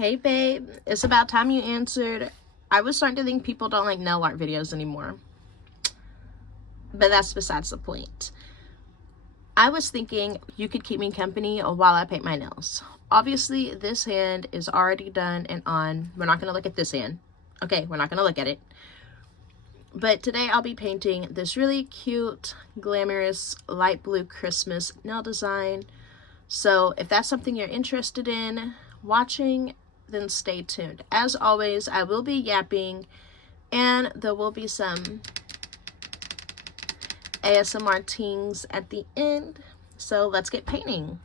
Hey babe, it's about time you answered. I was starting to think people don't like nail art videos anymore. But that's besides the point. I was thinking you could keep me company while I paint my nails. Obviously, this hand is already done and on. We're not going to look at this hand. Okay, we're not going to look at it. But today I'll be painting this really cute, glamorous, light blue Christmas nail design. So if that's something you're interested in watching, then stay tuned. As always, I will be yapping and there will be some ASMR tings at the end. So let's get painting.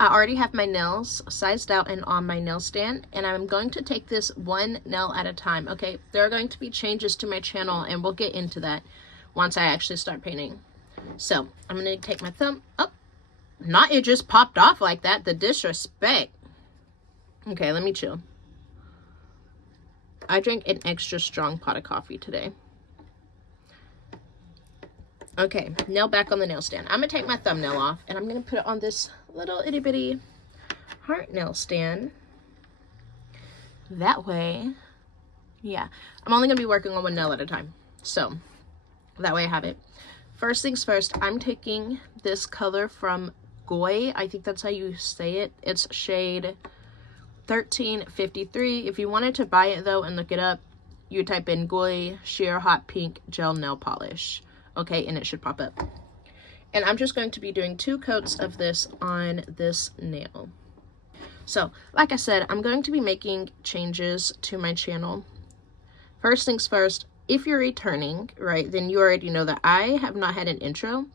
I already have my nails sized out and on my nail stand, and I'm going to take this one nail at a time. Okay, there are going to be changes to my channel and we'll get into that once I actually start painting. So I'm going to take my thumb up. Not it just popped off like that, the disrespect. Okay, let me chill. I drank an extra strong pot of coffee today. Okay, nail back on the nail stand. I'm gonna take my thumbnail off and I'm gonna put it on this little itty bitty heart nail stand. That way, yeah, I'm only gonna be working on one nail at a time. So that way I have it. First things first, I'm taking this color from Goy. I think that's how you say it. It's shade 1353. If you wanted to buy it though and look it up, you type in Goy Sheer Hot Pink Gel Nail Polish. Okay, and it should pop up. And I'm just going to be doing 2 coats of this on this nail. So, like I said, I'm going to be making changes to my channel. First things first, if you're returning, right, then you already know that I have not had an intro,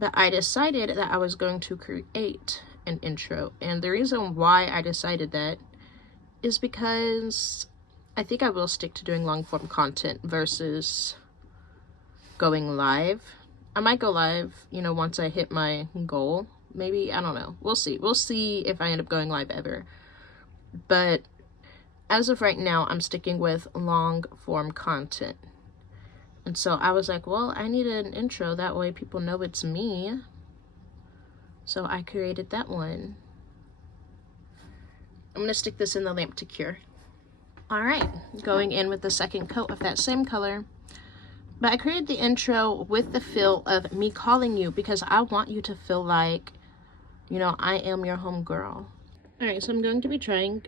but I decided that I was going to create an intro. And the reason why I decided that is because I think I will stick to doing long form content versus going live. I might go live, you know, once I hit my goal. Maybe, I don't know. We'll see. We'll see if I end up going live ever. But as of right now, I'm sticking with long form content. And so I was like, well, I need an intro. That way people know it's me. So I created that one. I'm going to stick this in the lamp to cure. All right, going in with the second coat of that same color. But I created the intro with the feel of me calling you because I want you to feel like, you know, I am your homegirl. All right, so I'm going to be trying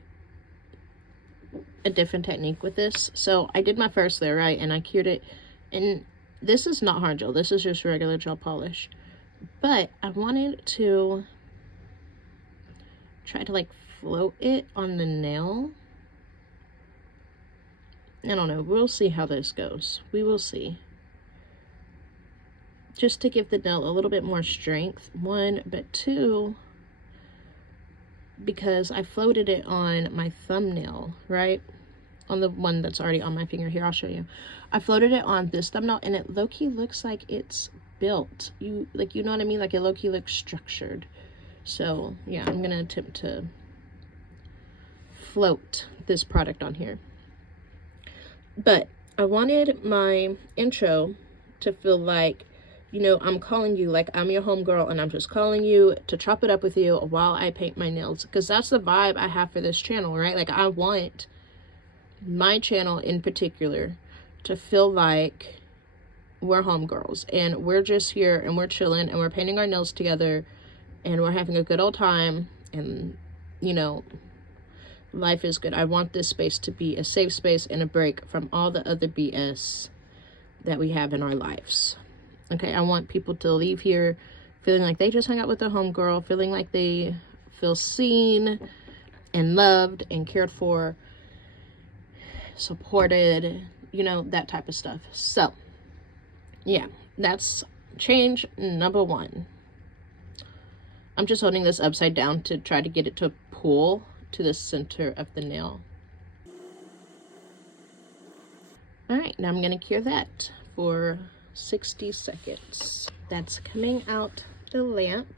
a different technique with this. So I did my first layer, right, and I cured it. And this is not hard gel. This is just regular gel polish. But I wanted to try to like float it on the nail. I don't know. We'll see how this goes. We will see. Just to give the nail a little bit more strength. 1, but 2, because I floated it on my thumbnail, right? On the one that's already on my finger here. I'll show you. I floated it on this thumbnail and it low-key looks like it's built. You know what I mean? Like it low-key looks structured. So yeah, I'm gonna attempt to float this product on here. But I wanted my intro to feel like, you know, I'm calling you, like I'm your homegirl and I'm just calling you to chop it up with you while I paint my nails. Because that's the vibe I have for this channel, right? Like I want my channel in particular to feel like we're homegirls and we're just here and we're chilling and we're painting our nails together and we're having a good old time and, you know, life is good. I want this space to be a safe space and a break from all the other BS that we have in our lives. Okay, I want people to leave here feeling like they just hung out with their homegirl, feeling like they feel seen and loved and cared for, supported, you know, that type of stuff. So, yeah, that's change number 1. I'm just holding this upside down to try to get it to pull to the center of the nail. All right, now I'm going to cure that for 60 seconds. That's coming out the lamp.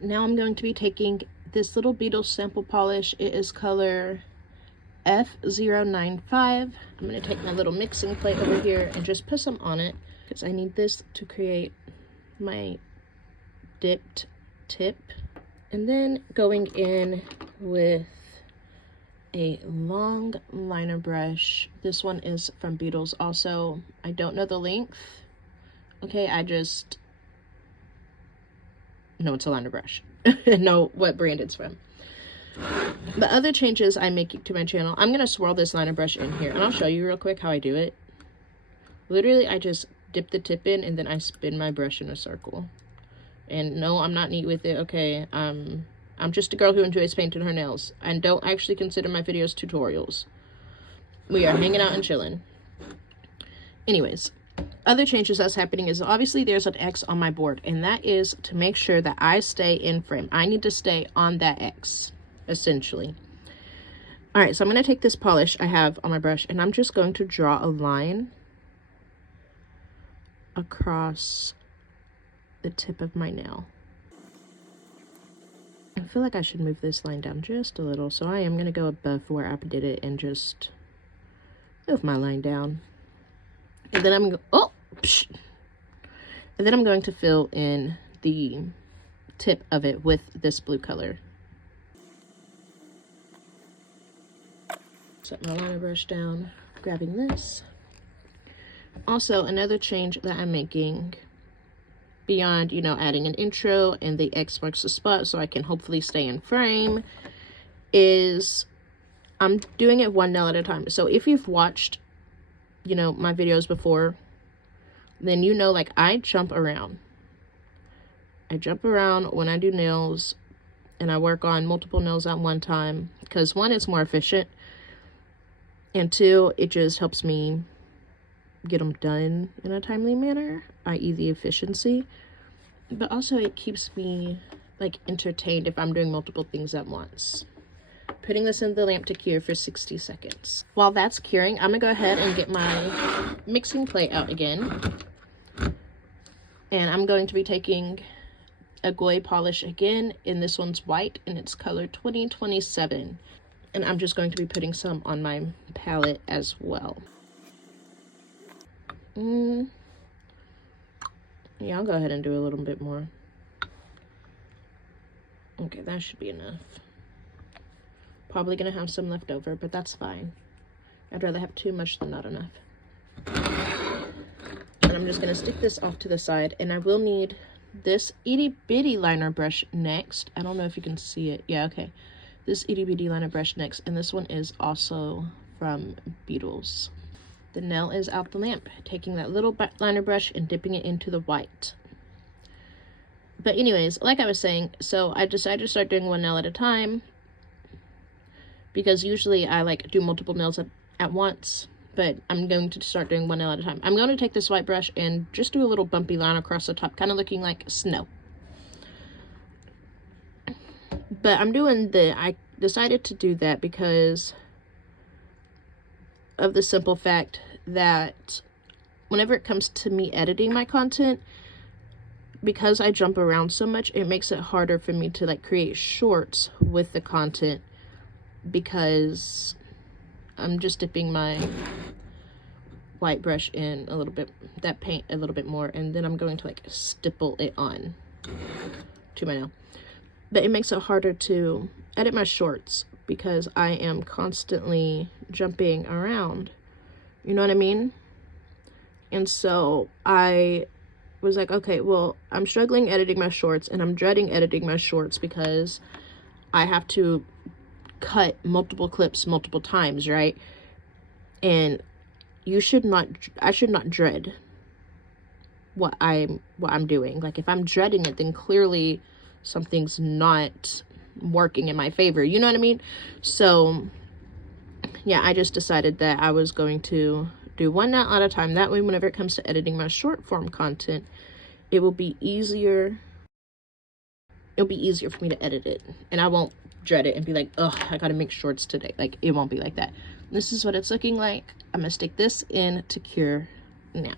Now I'm going to be taking this little Beetles sample polish. It is color F095. I'm going to take my little mixing plate over here and just put some on it because I need this to create my dipped tip. And then going in with a long liner brush. This one is from Beetles also. I don't know the length. Okay, I just know it's a liner brush and know what brand it's from. The other changes I'm making to my channel, I'm going to swirl this liner brush in here, and I'll show you real quick how I do it. Literally, I just dip the tip in, and then I spin my brush in a circle. And no, I'm not neat with it, okay? I'm just a girl who enjoys painting her nails, and don't actually consider my videos tutorials. We are hanging out and chilling. Anyways, other changes that's happening is obviously there's an X on my board, and that is to make sure that I stay in frame. I need to stay on that X, essentially. All right, so I'm going to take this polish I have on my brush, and I'm just going to draw a line across the tip of my nail. I feel like I should move this line down just a little, so I am going to go above where I did it and just move my line down. And then I'm and then I'm going to fill in the tip of it with this blue color. Set my liner brush down, grabbing this. Also, another change that I'm making beyond, you know, adding an intro and the X marks the spot so I can hopefully stay in frame, is I'm doing it one nail at a time. So if you've watched, you know, my videos before, then you know, like, I jump around. I jump around when I do nails, and I work on multiple nails at one time, because one, it's more efficient, and two, it just helps me get them done in a timely manner, i.e. the efficiency. But also it keeps me, like, entertained if I'm doing multiple things at once. Putting this in the lamp to cure for 60 seconds. While that's curing, I'm gonna go ahead and get my mixing plate out again. And I'm going to be taking a Goy polish again, and this one's white, and it's color 2027. And I'm just going to be putting some on my palette as well. Yeah, I'll go ahead and do a little bit more. Okay, that should be enough. Probably gonna have some left over, but that's fine. I'd rather have too much than not enough. And I'm just gonna stick this off to the side, and I will need this itty bitty liner brush next. I don't know if you can see it. Yeah, okay. This itty bitty liner brush next, and this one is also from Beetles. The nail is out the lamp, taking that little liner brush and dipping it into the white. But anyways, like I was saying, so I decided to start doing one nail at a time, because usually I like do multiple nails at once, but I'm going to start doing one nail at a time. I'm going to take this white brush and just do a little bumpy line across the top, kind of looking like snow. But I decided to do that because of the simple fact that whenever it comes to me editing my content, because I jump around so much, it makes it harder for me to like create shorts with the content, because I'm just dipping my white brush in a little bit, that paint a little bit more, and then I'm going to like stipple it on to my nail. But it makes it harder to edit my shorts because I am constantly jumping around, you know what I mean? And so I was like, okay, well, I'm struggling editing my shorts, and I'm dreading editing my shorts because I have to cut multiple clips multiple times, right? And I should not dread what I'm doing. Like, if I'm dreading it, then clearly something's not working in my favor, you know what I mean? So yeah, I just decided that I was going to do one nail at a time. That way, whenever it comes to editing my short form content, it will be easier. It'll be easier for me to edit it, and I won't dread it and be like, oh, I gotta make shorts today. Like, it won't be like that. This is what it's looking like. I'm gonna stick this in to cure now.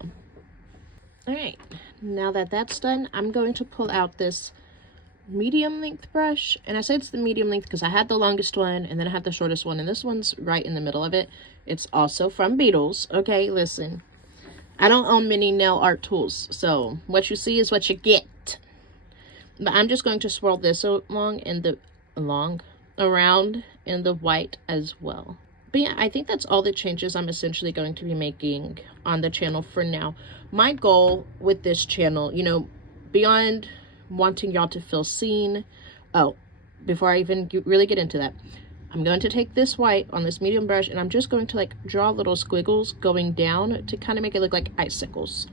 All right, now that that's done, I'm going to pull out this medium length brush, and I say it's the medium length because I had the longest one and then I have the shortest one, and this one's right in the middle of it. It's also from Beetles. Okay, listen, I don't own many nail art tools, so what you see is what you get. But I'm just going to swirl this along in the around in the white as well. But yeah, I think that's all the changes I'm essentially going to be making on the channel for now. My goal with this channel, you know, beyond wanting y'all to feel seen, oh, before I even really get into that, I'm going to take this white on this medium brush and I'm just going to like draw little squiggles going down to kind of make it look like icicles.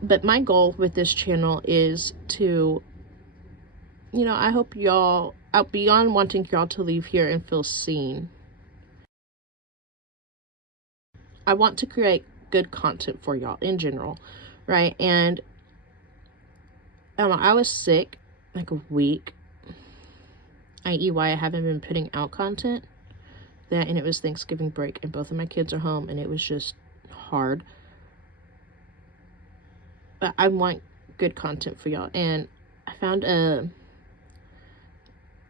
But my goal with this channel is to, you know, I hope y'all, beyond wanting y'all to leave here and feel seen, I want to create good content for y'all in general, right? And I don't know, I was sick like a week, i.e. why I haven't been putting out content. That, and it was Thanksgiving break and both of my kids are home and it was just hard. But I want good content for y'all, and I found a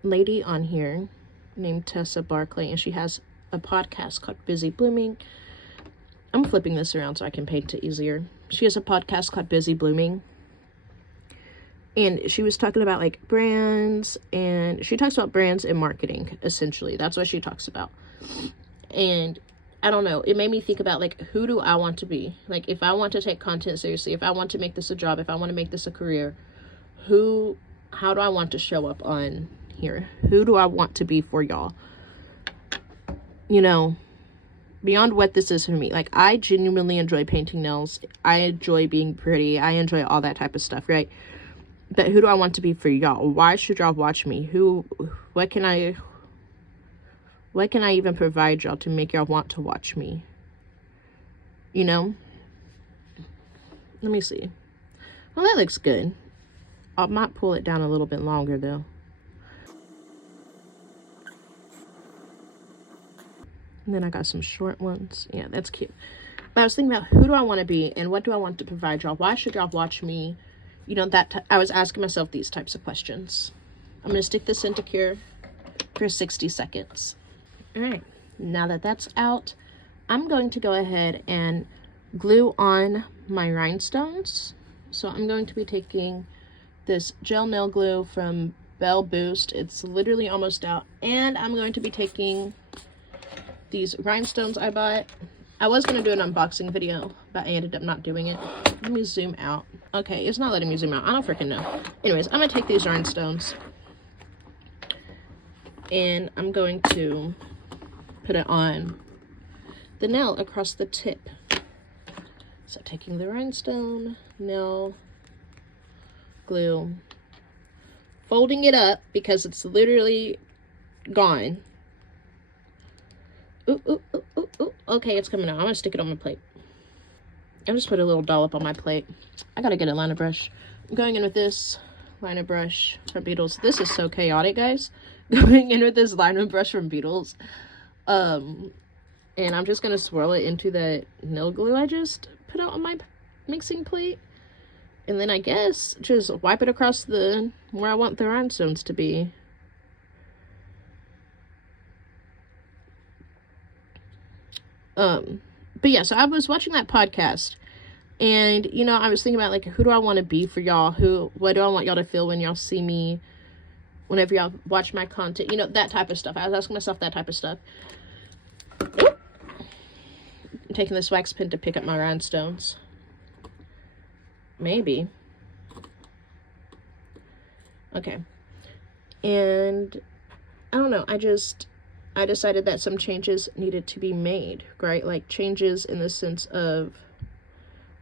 lady on here named Tessa Barclay, and she has a podcast called Busy Blooming. I'm flipping this around so I can paint it easier. She has a podcast called Busy Blooming, and she was talking about like brands, and she talks about brands and marketing, essentially. That's what she talks about. And I don't know, it made me think about like, who do I want to be? Like, if I want to take content seriously, if I want to make this a job, if I want to make this a career, how do I want to show up on here? Who do I want to be for y'all? You know, beyond what this is for me, like, I genuinely enjoy painting nails. I enjoy being pretty. I enjoy all that type of stuff, right? But who do I want to be for y'all? Why should y'all watch me? What can I even provide y'all to make y'all want to watch me? You know? Let me see. Well, that looks good. I might pull it down a little bit longer, though. And then I got some short ones. Yeah, that's cute. But I was thinking about, who do I want to be and what do I want to provide y'all? Why should y'all watch me? You know, I was asking myself these types of questions. I'm going to stick this into cure for 60 seconds. All right, now that that's out, I'm going to go ahead and glue on my rhinestones. So I'm going to be taking this gel nail glue from Belle Boost. It's literally almost out. And I'm going to be taking these rhinestones I bought. I was going to do an unboxing video, but I ended up not doing it. Let me zoom out. Okay, it's not letting me zoom out. I don't freaking know. Anyways, I'm going to take these rhinestones and I'm going to put it on the nail across the tip. So taking the rhinestone, nail, glue, folding it up because it's literally gone. Ooh, ooh, ooh, ooh, ooh. Okay, it's coming out. I'm gonna stick it on my plate. I just put a little dollop on my plate. I gotta get a liner brush. I'm going in with this liner brush from Beetles. This is so chaotic, guys. Going in with this liner brush from Beetles. And I'm just gonna swirl it into the nail glue I just put out on my mixing plate, and then I guess just wipe it across the where I want the rhinestones to be. But yeah, so I was watching that podcast, and you know, I was thinking about like, who do I want to be for y'all? What do I want y'all to feel when y'all see me, whenever y'all watch my content? You know, that type of stuff. I was asking myself that type of stuff. Oop. I'm taking this wax pen to pick up my rhinestones. Maybe. Okay. And I don't know, I decided that some changes needed to be made, right? Like changes in the sense of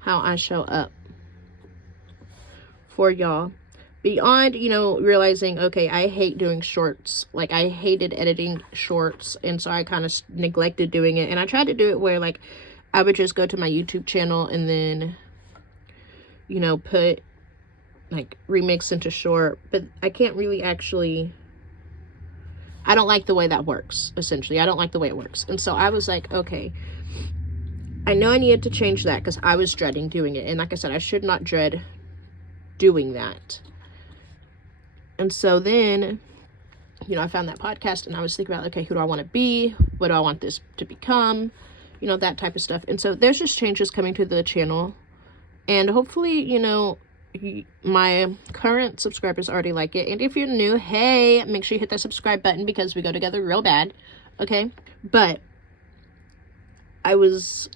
how I show up for y'all. Beyond, you know, realizing, okay, I hate doing shorts. Like, I hated editing shorts, and so I kind of neglected doing it. And I tried to do it where, like, I would just go to my YouTube channel and then, you know, put, like, remix into short. But I can't really actually... I don't like the way that works, essentially. I don't like the way it works. And so I was like, okay, I know I needed to change that because I was dreading doing it. And like I said, I should not dread doing that. And so then, you know, I found that podcast and I was thinking about, okay, who do I want to be? What do I want this to become? You know, that type of stuff. And so there's just changes coming to the channel. And hopefully, you know, my current subscribers already like it. And if you're new, hey, make sure you hit that subscribe button because we go together real bad. Okay? But I was,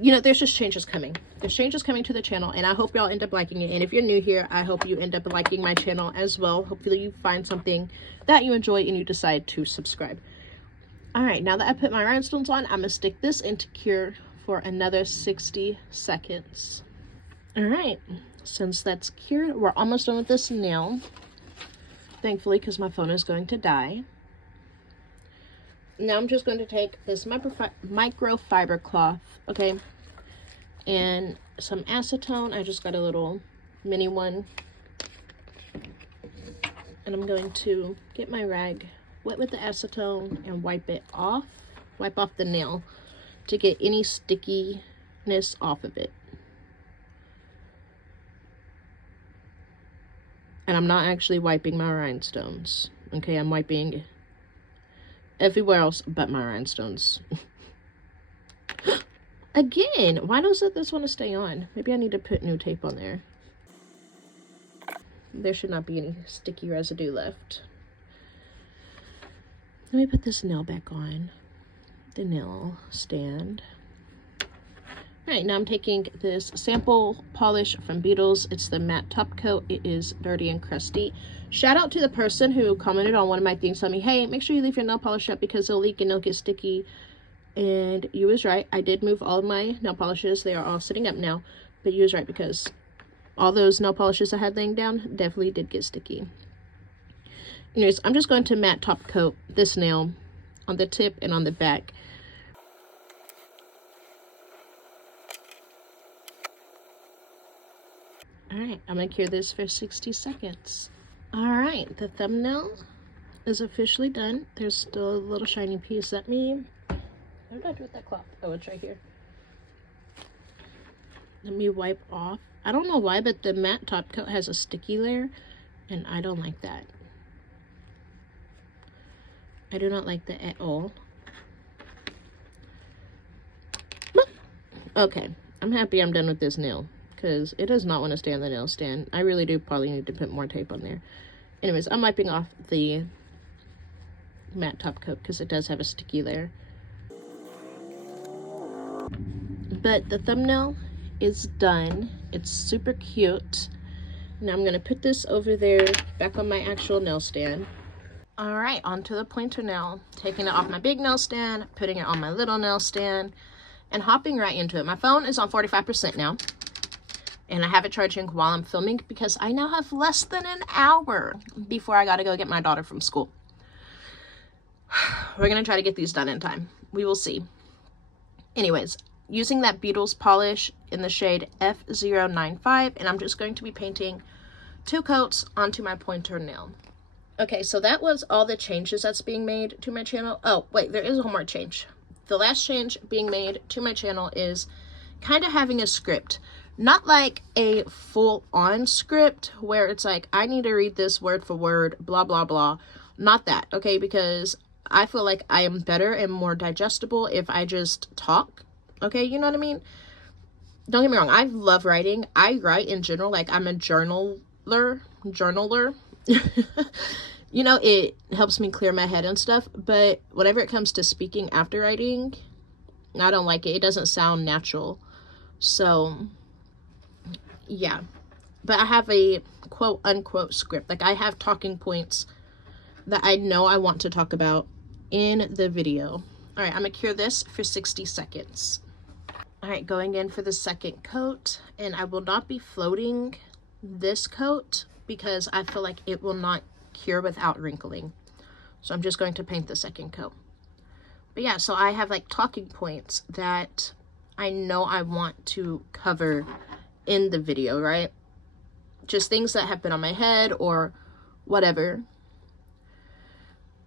you know, there's just changes coming. There's changes coming to the channel, and I hope y'all end up liking it. And if you're new here, I hope you end up liking my channel as well. Hopefully you find something that you enjoy and you decide to subscribe. All right, now that I put my rhinestones on, I'm gonna stick this into cure for another 60 seconds. All right, since that's cured, we're almost done with this nail, thankfully, because my phone is going to die. Now I'm just going to take this microfiber cloth, okay, and some acetone. I just got a little mini one, and I'm going to get my rag wet with the acetone and wipe off the nail to get any stickiness off of it. And I'm not actually wiping my rhinestones, okay? I'm wiping everywhere else but my rhinestones. Again, why doesn't this want to stay on? Maybe I need to put new tape on there. There should not be any sticky residue left. Let me put this nail back on, the nail stand. All right, now I'm taking this sample polish from Beetles. It's the matte top coat. It is dirty and crusty. Shout out to the person who commented on one of my things, telling me, hey, make sure you leave your nail polish up because it'll leak and it'll get sticky. And you was right. I did move all of my nail polishes. They are all sitting up now. But you was right, because all those nail polishes I had laying down definitely did get sticky. Anyways, I'm just going to matte top coat this nail on the tip and on the back. All right, I'm gonna cure this for 60 seconds. All right, the thumbnail is officially done. There's still a little shiny piece. What did I do with that cloth? Oh, it's right here. Let me wipe off. I don't know why, but the matte top coat has a sticky layer, and I don't like that. I do not like that at all. Okay, I'm happy I'm done with this nail, because it does not want to stay on the nail stand. I really do probably need to put more tape on there. Anyways, I'm wiping off the matte top coat because it does have a sticky layer. But the thumbnail is done. It's super cute. Now I'm going to put this over there back on my actual nail stand. All right, onto the pointer nail. Taking it off my big nail stand, putting it on my little nail stand, and hopping right into it. My phone is on 45% now, and I have it charging while I'm filming because I now have less than an hour before I got to go get my daughter from school. We're going to try to get these done in time. We will see. Anyways, using that Beetles polish in the shade F095, and I'm just going to be painting 2 coats onto my pointer nail. Okay, so that was all the changes that's being made to my channel. Oh, wait, there is one more change. The last change being made to my channel is kind of having a script. Not like a full-on script where it's like, I need to read this word for word, blah, blah, blah. Not that, okay? Because I feel like I am better and more digestible if I just talk, okay? You know what I mean? Don't get me wrong, I love writing. I write in general, like I'm a journaler. You know, it helps me clear my head and stuff, but whenever it comes to speaking after writing, I don't like it. It doesn't sound natural. So, yeah. But I have a quote-unquote script. Like, I have talking points that I know I want to talk about in the video. All right, I'm going to cure this for 60 seconds. All right, going in for the second coat, and I will not be floating this coat because I feel like it will not cure without wrinkling. So I'm just going to paint the second coat. But yeah, so I have like talking points that I know I want to cover in the video, right? Just things that have been on my head or whatever.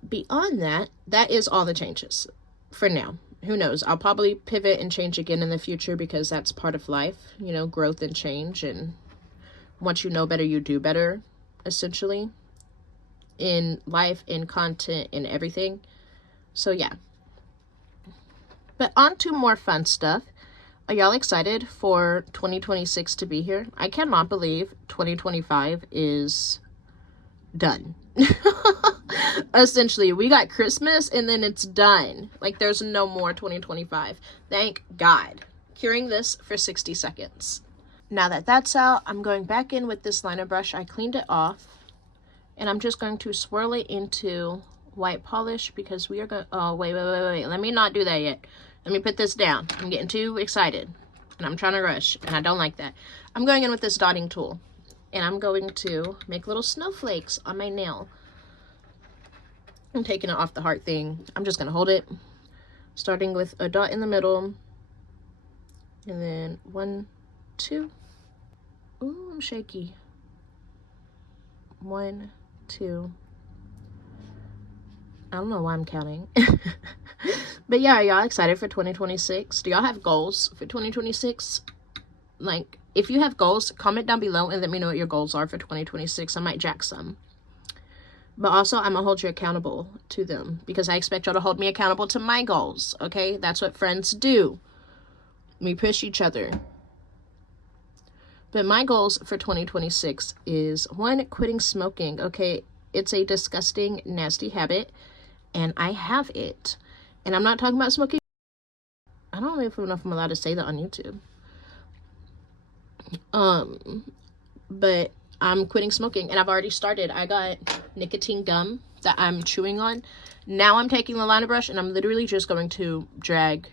Beyond that, that is all the changes for now. Who knows? I'll probably pivot and change again in the future because that's part of life, you know, growth and change. And once you know better, you do better, essentially, in life, in content, in everything. So yeah. But on to more fun stuff. Are y'all excited for 2026 to be here? I cannot believe 2025 is done. Essentially, we got Christmas and then it's done. Like, there's no more 2025. Thank God. Curing this for 60 seconds. Now that that's out, I'm going back in with this liner brush. I cleaned it off. And I'm just going to swirl it into white polish because we are going... Oh, wait. Let me not do that yet. Let me put this down. I'm getting too excited. And I'm trying to rush. And I don't like that. I'm going in with this dotting tool. And I'm going to make little snowflakes on my nail. I'm taking it off the heart thing. I'm just going to hold it. Starting with a dot in the middle. And then 1, 2. Ooh, I'm shaky. 1, 2. I don't know why I'm counting. But yeah, are y'all excited for 2026? Do y'all have goals for 2026? Like, if you have goals, comment down below and let me know what your goals are for 2026. I might jack some. But also, I'm going to hold you accountable to them because I expect y'all to hold me accountable to my goals, okay? That's what friends do. We push each other. But my goals for 2026 is, 1, quitting smoking, okay? It's a disgusting, nasty habit, and I have it. And I'm not talking about smoking. I don't know if I'm allowed to say that on YouTube. But I'm quitting smoking, and I've already started. I got nicotine gum that I'm chewing on. Now I'm taking the liner brush, and I'm literally just going to drag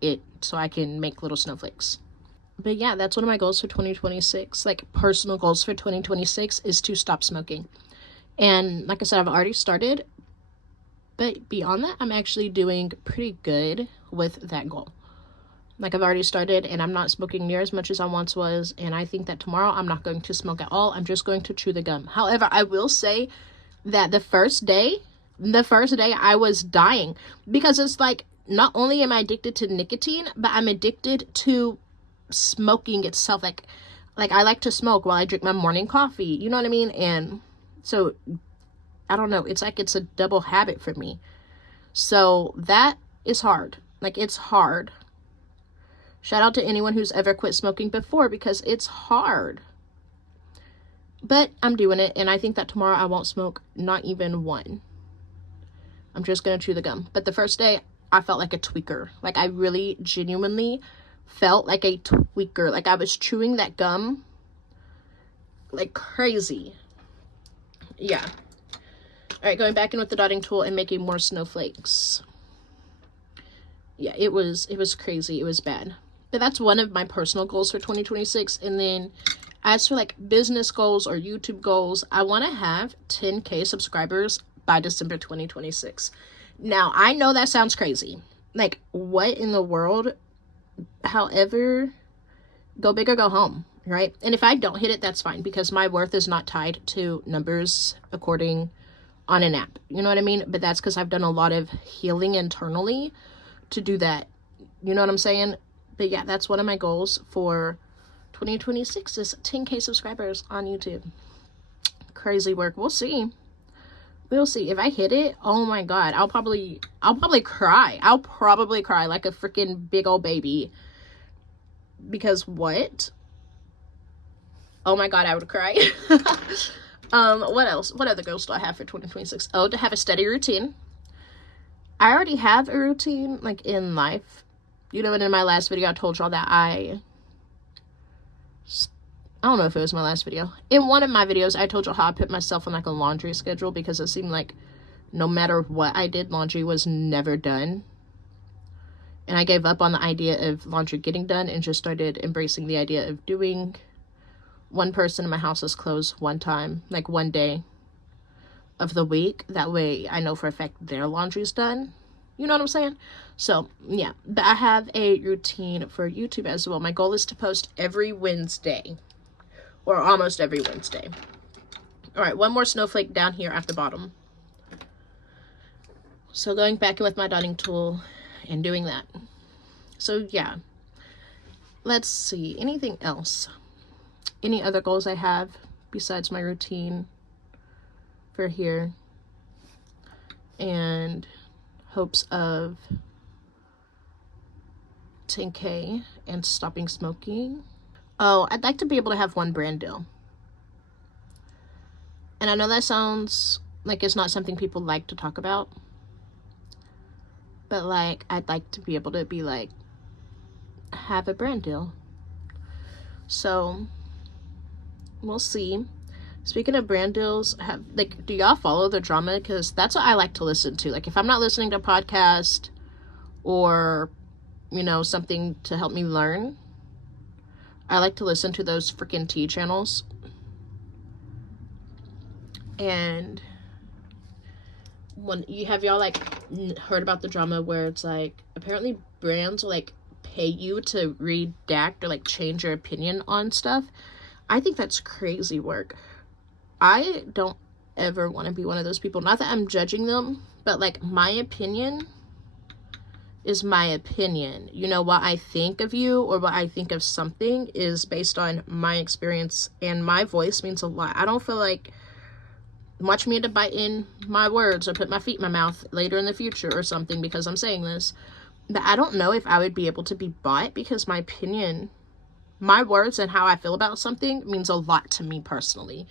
it so I can make little snowflakes. But yeah, that's one of my goals for 2026. Like, personal goals for 2026 is to stop smoking. And like I said, I've already started. But beyond that, I'm actually doing pretty good with that goal. Like, I've already started and I'm not smoking near as much as I once was. And I think that tomorrow I'm not going to smoke at all. I'm just going to chew the gum. However, I will say that the first day I was dying. Because it's like, not only am I addicted to nicotine, but I'm addicted to smoking itself. Like I like to smoke while I drink my morning coffee. You know what I mean? And so, I don't know. It's like it's a double habit for me. So that is hard. Like, it's hard. Shout out to anyone who's ever quit smoking before because it's hard. But I'm doing it, and I think that tomorrow I won't smoke not even one. I'm just going to chew the gum. But the first day, I felt like a tweaker. Like, I really genuinely felt like a tweaker. Like, I was chewing that gum like crazy. Yeah. All right, going back in with the dotting tool and making more snowflakes. Yeah, it was crazy. It was bad. But that's one of my personal goals for 2026. And then as for like business goals or YouTube goals, I want to have 10K subscribers by December 2026. Now, I know that sounds crazy. Like, what in the world? However, go big or go home, right? And if I don't hit it, that's fine because my worth is not tied to numbers according on an app. You know what I mean? But that's because I've done a lot of healing internally to do that. You know what I'm saying? But yeah, that's one of my goals for 2026 is 10K subscribers on YouTube. Crazy work. We'll see. We'll see. If I hit it, oh my God, I'll probably cry. I'll probably cry like a freaking big old baby. Because what? Oh my God, I would cry. What else? What other goals do I have for 2026? Oh, to have a steady routine. I already have a routine, like, in life. You know, and in my last video, I told y'all that I don't know if it was my last video. In one of my videos, I told y'all how I put myself on, like, a laundry schedule because it seemed like no matter what I did, laundry was never done. And I gave up on the idea of laundry getting done and just started embracing the idea of doing one person in my house's clothes one time, like one day of the week. That way I know for a fact their laundry's done. You know what I'm saying? So yeah, but I have a routine for YouTube as well. My goal is to post every Wednesday or almost every Wednesday. All right, one more snowflake down here at the bottom. So going back in with my dotting tool and doing that. So yeah, let's see, anything else? Any other goals I have besides my routine for here and hopes of 10K and stopping smoking. Oh, I'd like to be able to have one brand deal. And I know that sounds like it's not something people like to talk about. But like, I'd like to be able to be like, have a brand deal. So, we'll see. Speaking of brand deals, do y'all follow the drama? Because that's what I like to listen to. Like, if I'm not listening to a podcast or, you know, something to help me learn, I like to listen to those freaking tea channels. And when y'all like heard about the drama where it's like, apparently brands will like pay you to redact or like change your opinion on stuff. I think that's crazy work. I don't ever want to be one of those people. Not that I'm judging them, but like, my opinion is my opinion. You know, what I think of you or what I think of something is based on my experience, and my voice means a lot. I don't feel like, watch me to bite in my words or put my feet in my mouth later in the future or something because I'm saying this. But I don't know if I would be able to be bought, because my opinion, my words and how I feel about something means a lot to me personally.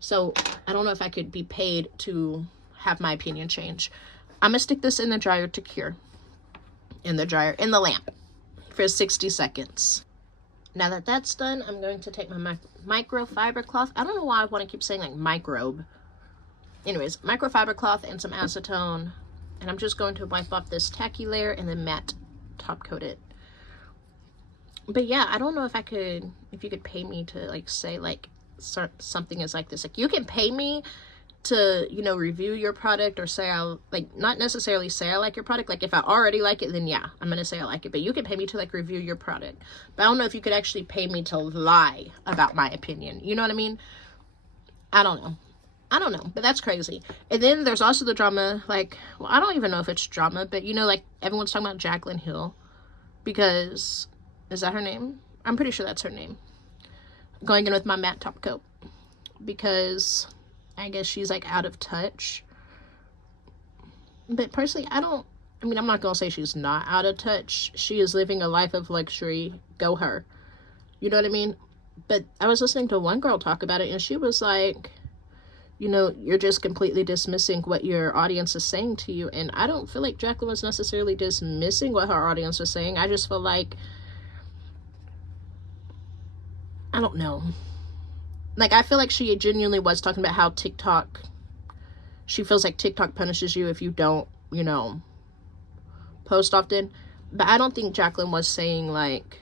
So I don't know if I could be paid to have my opinion change. I'm gonna stick this in the dryer to cure. In the lamp for 60 seconds. Now that that's done, I'm going to take my microfiber cloth. I don't know why I want to keep saying like microbe. Anyways, microfiber cloth and some acetone. And I'm just going to wipe off this tacky layer and then matte top coat it. But yeah, I don't know if you could pay me to like say like something is like this. Like, you can pay me to, you know, review your product or say not necessarily say I like your product. Like, if I already like it, then yeah, I'm gonna say I like it. But you can pay me to like review your product. But I don't know if you could actually pay me to lie about my opinion. You know what I mean? I don't know, but that's crazy. And then there's also the drama, like, well, I don't even know if it's drama, but you know, like, everyone's talking about Jaclyn Hill because, is that her name? I'm pretty sure that's her name. Going in with my matte top coat because I guess she's like out of touch. But personally, I'm not gonna say she's not out of touch. She is living a life of luxury. Go her. You know what I mean? But I was listening to one girl talk about it, and she was like, you know, you're just completely dismissing what your audience is saying to you. And I don't feel like Jaclyn was necessarily dismissing what her audience was saying. I just feel like, I don't know. Like, I feel like she genuinely was talking about how she feels like TikTok punishes you if you don't, you know, post often. But I don't think Jaclyn was saying, like,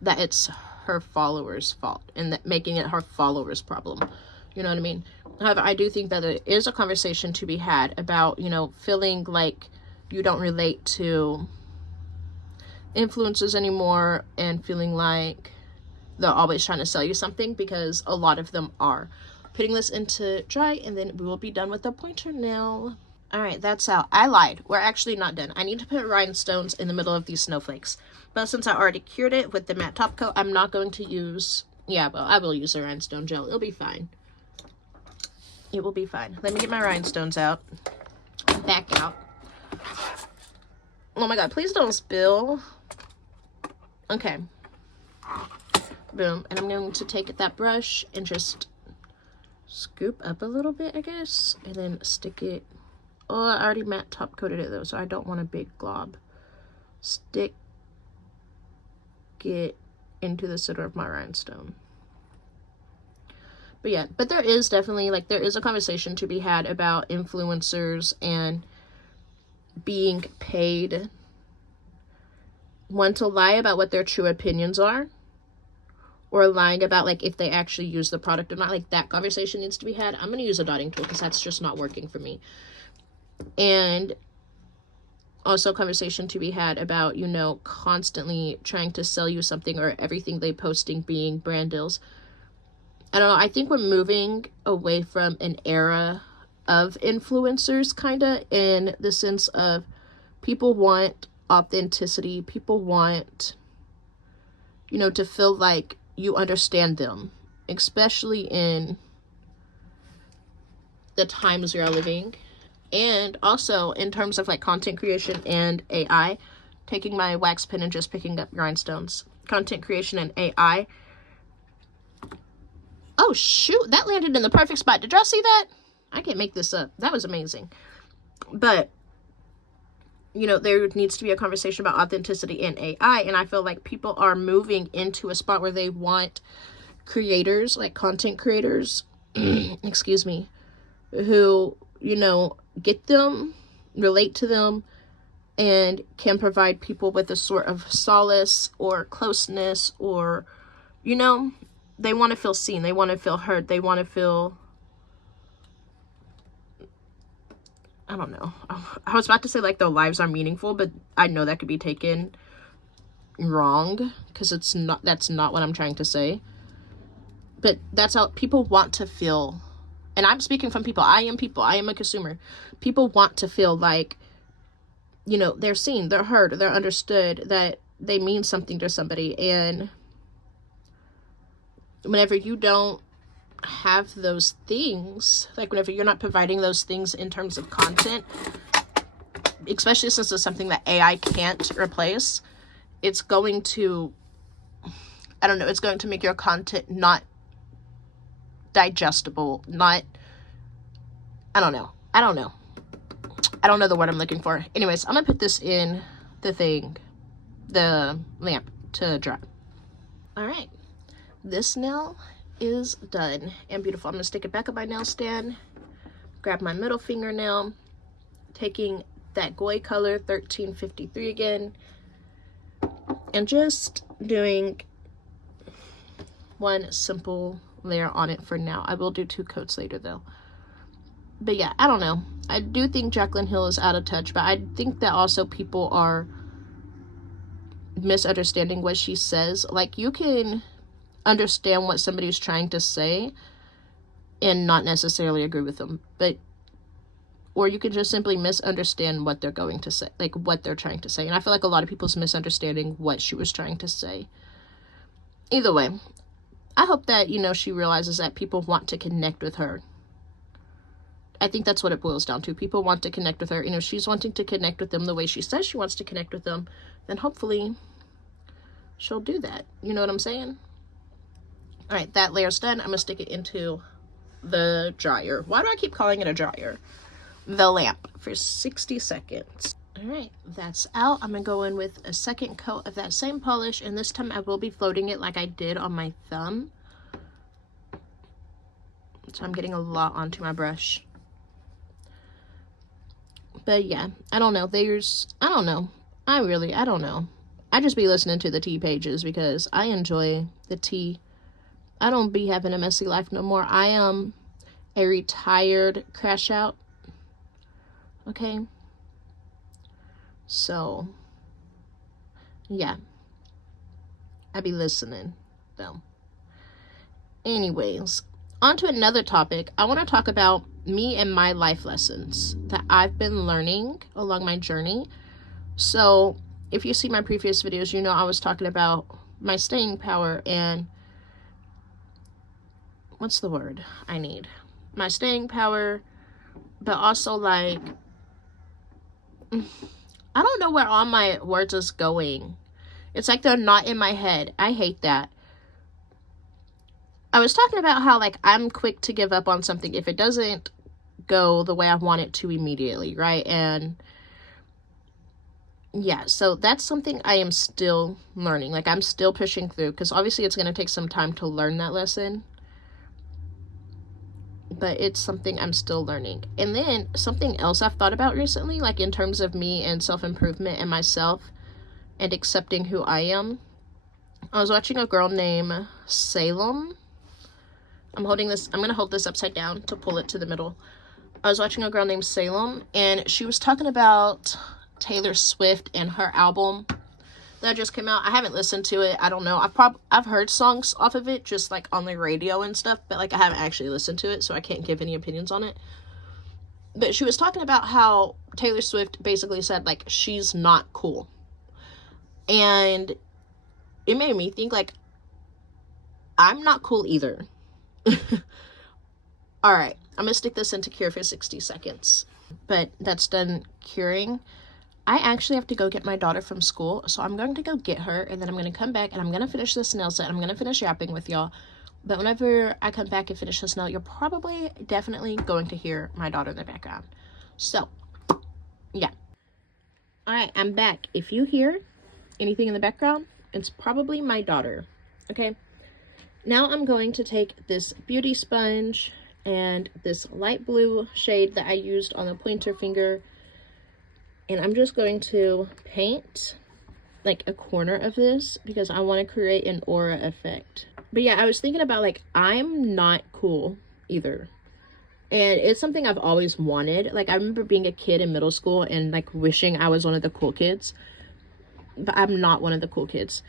that it's her followers' fault and that making it her followers' problem. You know what I mean? However, I do think that there is a conversation to be had about, you know, feeling like you don't relate to influencers anymore and feeling like they're always trying to sell you something, because a lot of them are. Putting this into dry, and then we will be done with the pointer nail. All right, that's out. I lied. We're actually not done. I need to put rhinestones in the middle of these snowflakes. But since I already cured it with the matte top coat, I'm not going to use, I will use the rhinestone gel. It'll be fine. It will be fine. Let me get my rhinestones out. Back out. Oh my god, please don't spill. Okay. Boom. And I'm going to take that brush and just scoop up a little bit, I guess, and then stick it. Oh, I already matte top coated it though, so I don't want a big glob. Stick it into the center of my rhinestone. But yeah, but there is definitely, like, there is a conversation to be had about influencers and being paid, one, to lie about what their true opinions are, or lying about, like, if they actually use the product or not. Like, that conversation needs to be had. I'm going to use a dotting tool because that's just not working for me. And also conversation to be had about, you know, constantly trying to sell you something or everything they posting being brand deals. I don't know. I think we're moving away from an era of influencers, kind of, in the sense of people want authenticity. People want, you know, to feel like you understand them, especially in the times we are living. And also in terms of like content creation and AI, taking my wax pen and just picking up rhinestones. Content creation and AI. Oh shoot, that landed in the perfect spot. Did y'all see that? I can't make this up. That was amazing. But, you know, there needs to be a conversation about authenticity and AI, and I feel like people are moving into a spot where they want creators, like content creators, excuse me, who, you know, get them, relate to them, and can provide people with a sort of solace or closeness, or, you know, they want to feel seen, they want to feel heard, they want to feel, I don't know. I was about to say like their lives are meaningful, but I know that could be taken wrong, because it's not, that's not what I'm trying to say. But that's how people want to feel. And I'm speaking from people. I am a consumer. People want to feel like, you know, they're seen, they're heard, they're understood, that they mean something to somebody. And whenever you don't have those things, like whenever you're not providing those things in terms of content, especially since it's something that AI can't replace, it's going to, I don't know, it's going to make your content not digestible, not, I don't know the word I'm looking for. Anyways, I'm gonna put this in the lamp to dry. All right, this nail is done and beautiful. I'm gonna stick it back on my nail stand, grab my middle fingernail, taking that Goi color 1353 again, and just doing one simple layer on it for now. I will do 2 coats later though. But yeah, I don't know. I do think Jaclyn Hill is out of touch, but I think that also people are misunderstanding what she says. Like, you can understand what somebody's trying to say and not necessarily agree with them, but, or you can just simply misunderstand what they're going to say, like what they're trying to say. And I feel like a lot of people's misunderstanding what she was trying to say. Either way, I hope that, you know, she realizes that people want to connect with her. I think that's what it boils down to. People want to connect with her. You know, she's wanting to connect with them the way she says she wants to connect with them. Then hopefully she'll do that. You know what I'm saying? All right, that layer's done. I'm going to stick it into the dryer. Why do I keep calling it a dryer? The lamp for 60 seconds. All right, that's out. I'm going to go in with a second coat of that same polish, and this time I will be floating it like I did on my thumb. So I'm getting a lot onto my brush. But yeah, I don't know. I don't know. I don't know. I just be listening to the tea pages because I enjoy the tea. I don't be having a messy life no more. I am a retired crash out. Okay? So, yeah. I be listening, though. Anyways, on to another topic. I want to talk about me and my life lessons that I've been learning along my journey. So if you see my previous videos, you know I was talking about my staying power and what's the word I need? My staying power, but also like, I don't know where all my words is going. It's like they're not in my head. I hate that. I was talking about how, like, I'm quick to give up on something if it doesn't go the way I want it to immediately, right? And yeah, so that's something I am still learning. Like, I'm still pushing through, because obviously it's going to take some time to learn that lesson. But it's something I'm still learning. And then something else I've thought about recently, like in terms of me and self-improvement and myself and accepting who I am. I was watching a girl named Salem. I'm going to hold this upside down to pull it to the middle. I was watching a girl named Salem, and she was talking about Taylor Swift and her album that just came out. I haven't listened to it. I don't know. I've heard songs off of it, just like on the radio and stuff, but like I haven't actually listened to it, so I can't give any opinions on it. But she was talking about how Taylor Swift basically said, like, she's not cool. And it made me think, like, I'm not cool either. All right, I'm gonna stick this into cure for 60 seconds. But that's done curing. I actually have to go get my daughter from school, so I'm going to go get her, and then I'm going to come back, and I'm going to finish this nail set. I'm going to finish yapping with y'all. But whenever I come back and finish this nail, you're probably definitely going to hear my daughter in the background. So, yeah. Alright, I'm back. If you hear anything in the background, it's probably my daughter. Okay? Now I'm going to take this beauty sponge and this light blue shade that I used on the pointer finger, and I'm just going to paint like a corner of this because I want to create an aura effect. But yeah, I was thinking about, like, I'm not cool either. And it's something I've always wanted. Like, I remember being a kid in middle school and, like, wishing I was one of the cool kids. But I'm not one of the cool kids.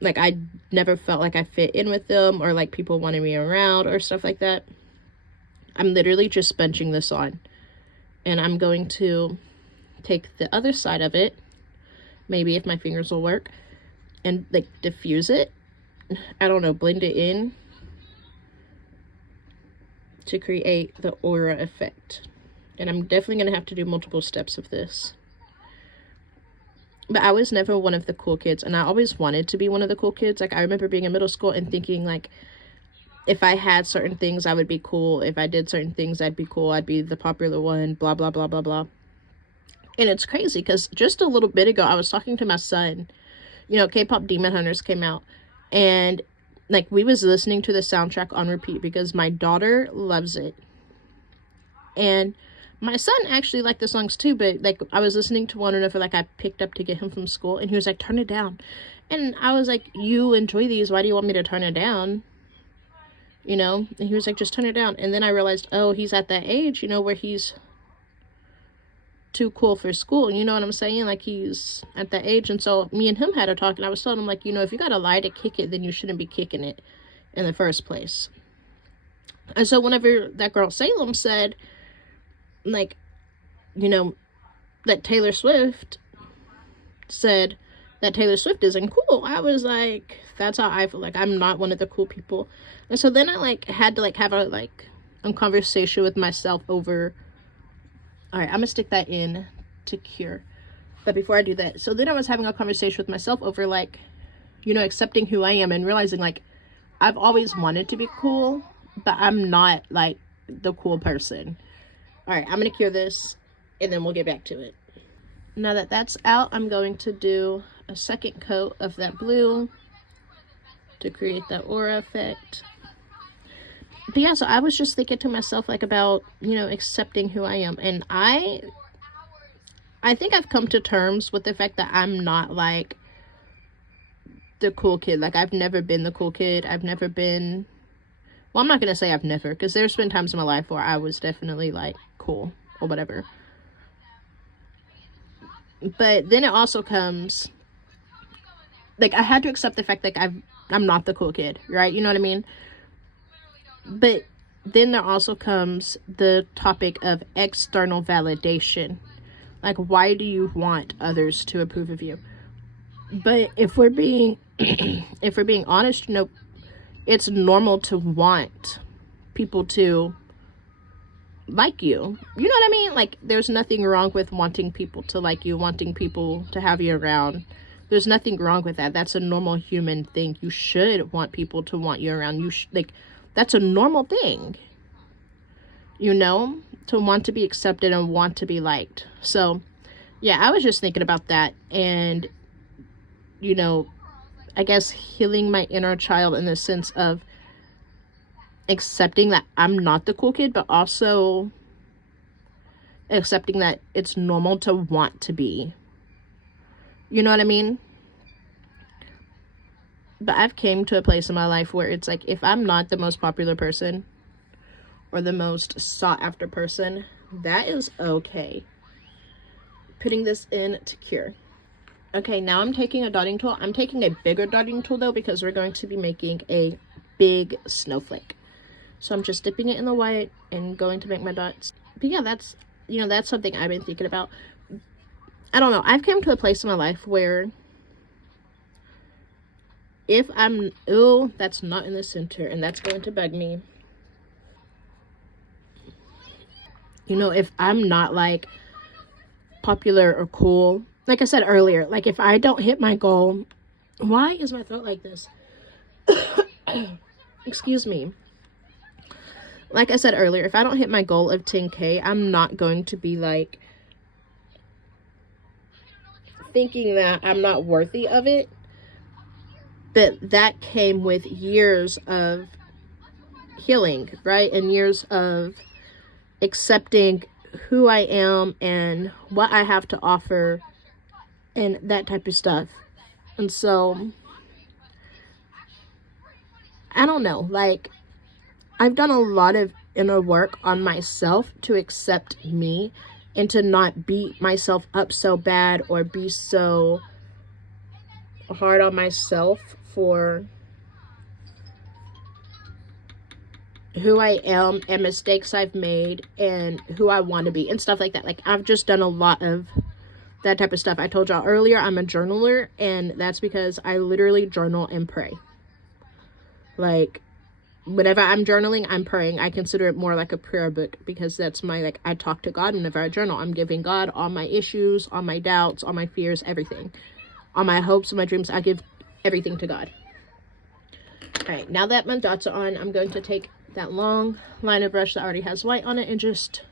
Like, I never felt like I fit in with them, or, like, people wanted me around or stuff like that. I'm literally just sponging this on. And I'm going to take the other side of it, maybe if my fingers will work, and, like, diffuse it. I don't know, blend it in to create the aura effect. And I'm definitely going to have to do multiple steps of this. But I was never one of the cool kids, and I always wanted to be one of the cool kids. Like, I remember being in middle school and thinking, like, if I had certain things, I would be cool. If I did certain things, I'd be cool. I'd be the popular one, blah, blah, blah, blah, blah. And it's crazy because just a little bit ago, I was talking to my son. You know, K-pop Demon Hunters came out. And, like, we was listening to the soundtrack on repeat because my daughter loves it. And my son actually liked the songs too, but, like, I was listening to one whenever, like, I picked up to get him from school, and he was like, turn it down. And I was like, you enjoy these, why do you want me to turn it down? You know? And he was like, just turn it down. And then I realized, oh, he's at that age, you know, where he's too cool for school, you know what I'm saying? Like, he's at that age. And so me and him had a talk, and I was telling him, like, you know, if you gotta lie to kick it, then you shouldn't be kicking it in the first place. And so whenever that girl Salem said, like, you know, that Taylor Swift said that Taylor Swift isn't cool, I was like, that's how I feel. Like, I'm not one of the cool people. And so then I, like, had to, like, have a, like, a conversation with myself over, all right, I'm gonna stick that in to cure. But before I do that, so then I was having a conversation with myself over, like, you know, accepting who I am and realizing, like, I've always wanted to be cool, but I'm not, like, the cool person. All right, I'm gonna cure this, and then we'll get back to it. Now that that's out, I'm going to do a second coat of that blue to create that aura effect. But yeah, so I was just thinking to myself, like, about, you know, accepting who I am. And I think I've come to terms with the fact that I'm not, like, the cool kid. Like, I've never been the cool kid. I've never been, well, I'm not going to say I've never, because there's been times in my life where I was definitely, like, cool or whatever. But then it also comes, like, I had to accept the fact that I'm not the cool kid, right? You know what I mean? But then there also comes the topic of external validation. Like, why do you want others to approve of you? But if we're being if we're being honest, you know, it's normal to want people to like you. You know what I mean? Like, there's nothing wrong with wanting people to like you, wanting people to have you around. There's nothing wrong with that. That's a normal human thing. You should want people to want you around. You like, that's a normal thing, you know, to want to be accepted and want to be liked. So, yeah, I was just thinking about that and, you know, I guess healing my inner child in the sense of accepting that I'm not the cool kid, but also accepting that it's normal to want to be. You know what I mean? But I've came to a place in my life where it's like, if I'm not the most popular person or the most sought after person, that is okay. Putting this in to cure. Okay, now I'm taking a dotting tool. I'm taking a bigger dotting tool though, because we're going to be making a big snowflake. So I'm just dipping it in the white and going to make my dots. But yeah, that's, you know, that's something I've been thinking about. I don't know. I've come to a place in my life where if I'm, oh, that's not in the center, and that's going to bug me. You know, if I'm not, like, popular or cool, like I said earlier, like if I don't hit my goal, why is my throat like this? Excuse me. Like I said earlier, if I don't hit my goal of 10K, I'm not going to be like thinking that I'm not worthy of it. That came with years of healing, right? And years of accepting who I am and what I have to offer and that type of stuff. And so, I don't know, like, I've done a lot of inner work on myself to accept me and to not beat myself up so bad or be so hard on myself for who I am and mistakes I've made and who I want to be and stuff like that. Like, I've just done a lot of that type of stuff. I told y'all earlier, I'm a journaler, and that's because I literally journal and pray. Like, whenever I'm journaling, I'm praying. I consider it more like a prayer book because that's my, like, I talk to God whenever I journal. I'm giving God all my issues, all my doubts, all my fears, everything. All my hopes and my dreams, I give everything to God. All right, now that my dots are on, I'm going to take that long liner brush that already has white on it and just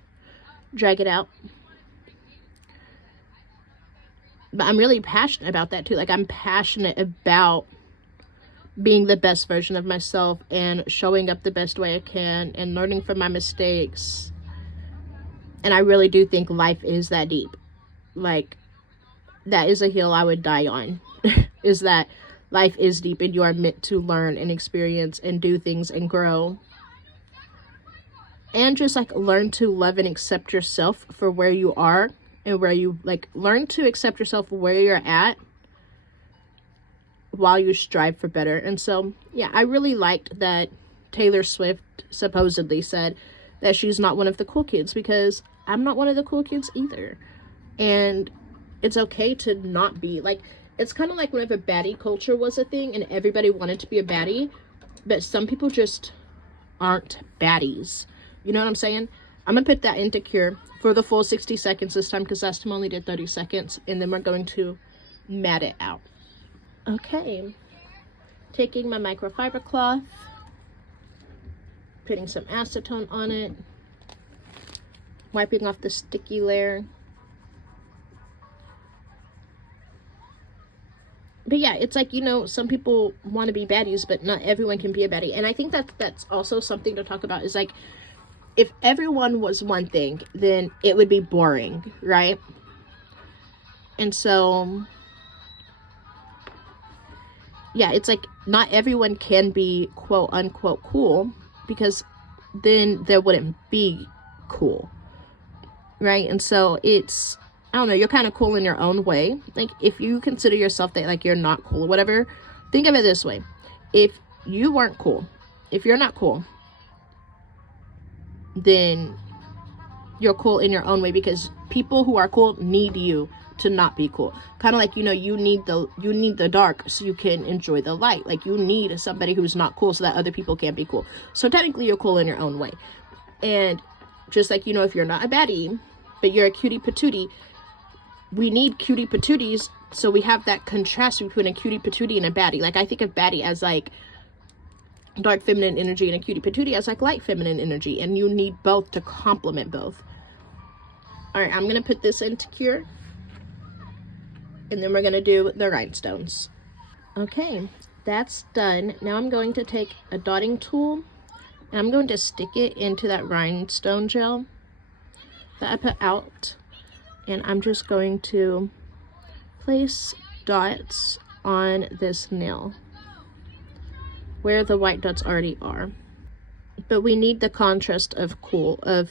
drag it out. But I'm really passionate about that too. Like, I'm passionate about being the best version of myself and showing up the best way I can and learning from my mistakes. And I really do think life is that deep. Like, that is a hill I would die on. Is that life is deep and you are meant to learn and experience and do things and grow. And just like learn to love and accept yourself for where you are and where you, like, learn to accept yourself where you're at while you strive for better. And so, yeah, I really liked that Taylor Swift supposedly said that she's not one of the cool kids, because I'm not one of the cool kids either. And it's okay to not be. Like, it's kind of like whenever baddie culture was a thing and everybody wanted to be a baddie, but some people just aren't baddies. You know what I'm saying? I'm going to put that into cure for the full 60 seconds this time, because last time only did 30 seconds. And then we're going to mat it out. Okay. Taking my microfiber cloth, putting some acetone on it, wiping off the sticky layer. But yeah, it's like, you know, some people want to be baddies, but not everyone can be a baddie. And I think that that's also something to talk about, is like, if everyone was one thing, then it would be boring, right? And so, yeah, it's like, not everyone can be quote unquote cool, because then there wouldn't be cool, right? And so it's, I don't know, you're kind of cool in your own way. Like, if you consider yourself that, like, you're not cool or whatever, think of it this way. If you weren't cool, if you're not cool, then you're cool in your own way, because people who are cool need you to not be cool. Kind of like, you know, you need the dark so you can enjoy the light. Like, you need somebody who's not cool so that other people can be cool. So technically you're cool in your own way. And just like, you know, if you're not a baddie, but you're a cutie patootie, we need cutie patooties, so we have that contrast between a cutie patootie and a baddie. Like, I think of baddie as like dark feminine energy, and a cutie patootie as like light feminine energy, and you need both to complement both. All right, I'm gonna put this into cure, and then we're gonna do the rhinestones. Okay, that's done. Now I'm going to take a dotting tool, and I'm going to stick it into that rhinestone gel that I put out, and I'm just going to place dots on this nail where the white dots already are. But we need the contrast of cool, of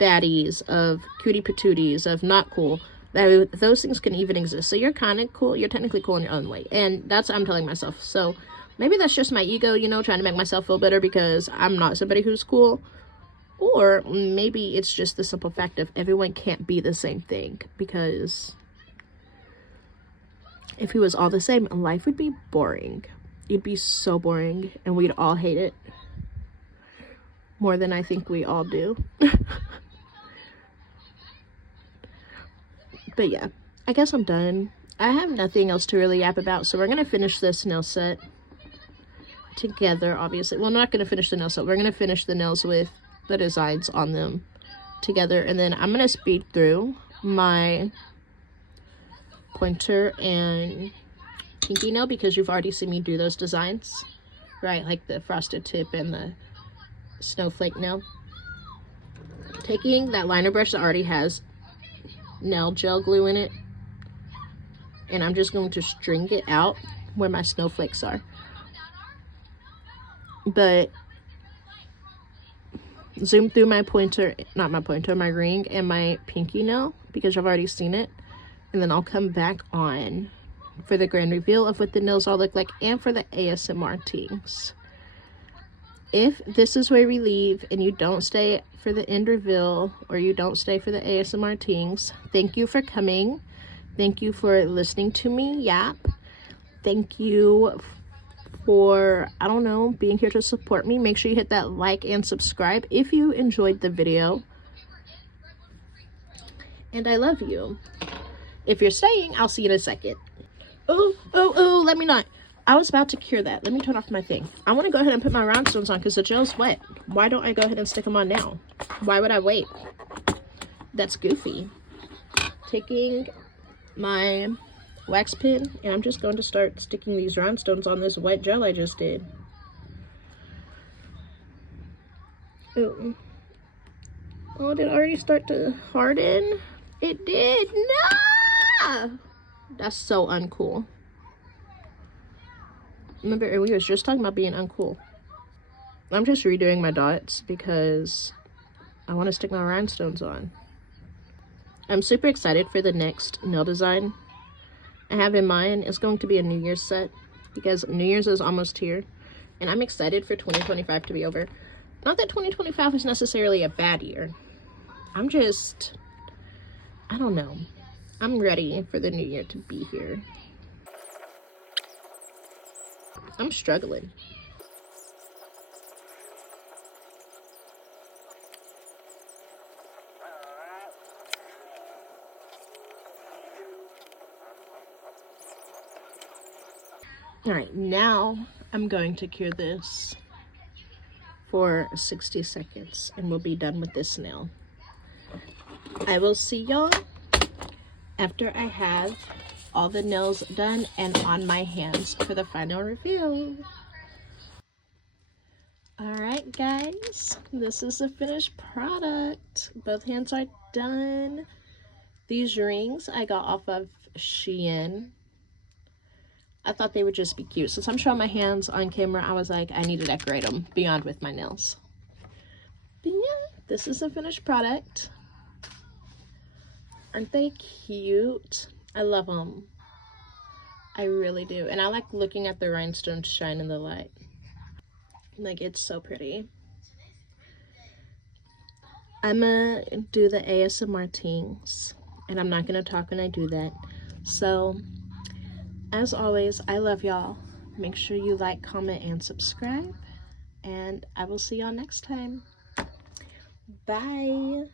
baddies, of cutie patooties, of not cool. Those things can even exist. So you're kind of cool, you're technically cool in your own way. And that's what I'm telling myself. So maybe that's just my ego, you know, trying to make myself feel better because I'm not somebody who's cool. Or maybe it's just the simple fact of everyone can't be the same thing, because if we was all the same, life would be boring. It'd be so boring, and we'd all hate it more than I think we all do. But yeah, I guess I'm done. I have nothing else to really yap about, so we're going to finish this nail set together, obviously. Well, I'm not going to finish the nail set. We're going to finish the nails with the designs on them together, and then I'm going to speed through my pointer and pinky nail because you've already seen me do those designs, right? Like the frosted tip and the snowflake nail. Taking that liner brush that already has nail gel glue in it, and I'm just going to string it out where my snowflakes are. But zoom through my pointer, not my pointer, my ring and my pinky nail because I've already seen it. And then I'll come back on for the grand reveal of what the nails all look like and for the ASMR tings. If this is where we leave and you don't stay for the end reveal or you don't stay for the ASMR tings, thank you for coming. Thank you for listening to me yap. Thank you for, I don't know, being here to support me. Make sure you hit that like and subscribe if you enjoyed the video. And I love you. If you're staying, I'll see you in a second. Oh, let me not. I was about to cure that. Let me turn off my thing. I want to go ahead and put my rhinestones on because the gel's wet. Why don't I go ahead and stick them on now? Why would I wait? That's goofy. Taking my wax pen, and I'm just going to start sticking these rhinestones on this white gel I just did. Oh, did it already start to harden? It did. No! That's so uncool. Remember, we was just talking about being uncool. I'm just redoing my dots because I want to stick my rhinestones on. I'm super excited for the next nail design I have in mind. It's going to be a New Year's set because New Year's is almost here. And I'm excited for 2025 to be over. Not that 2025 is necessarily a bad year. I'm just, I don't know. I'm ready for the new year to be here. I'm struggling. All right, now I'm going to cure this for 60 seconds and we'll be done with this nail. I will see y'all after I have all the nails done and on my hands for the final reveal. All right, guys, this is the finished product. Both hands are done. These rings I got off of Shein. I thought they would just be cute. Since I'm showing my hands on camera, I was like, I need to decorate them beyond with my nails. But yeah, this is the finished product. Aren't they cute? I love them. I really do. And I like looking at the rhinestones shine in the light. Like, it's so pretty. I'm gonna do the ASMR tings, and I'm not gonna talk when I do that. So, as always, I love y'all. Make sure you like, comment, and subscribe. And I will see y'all next time. Bye.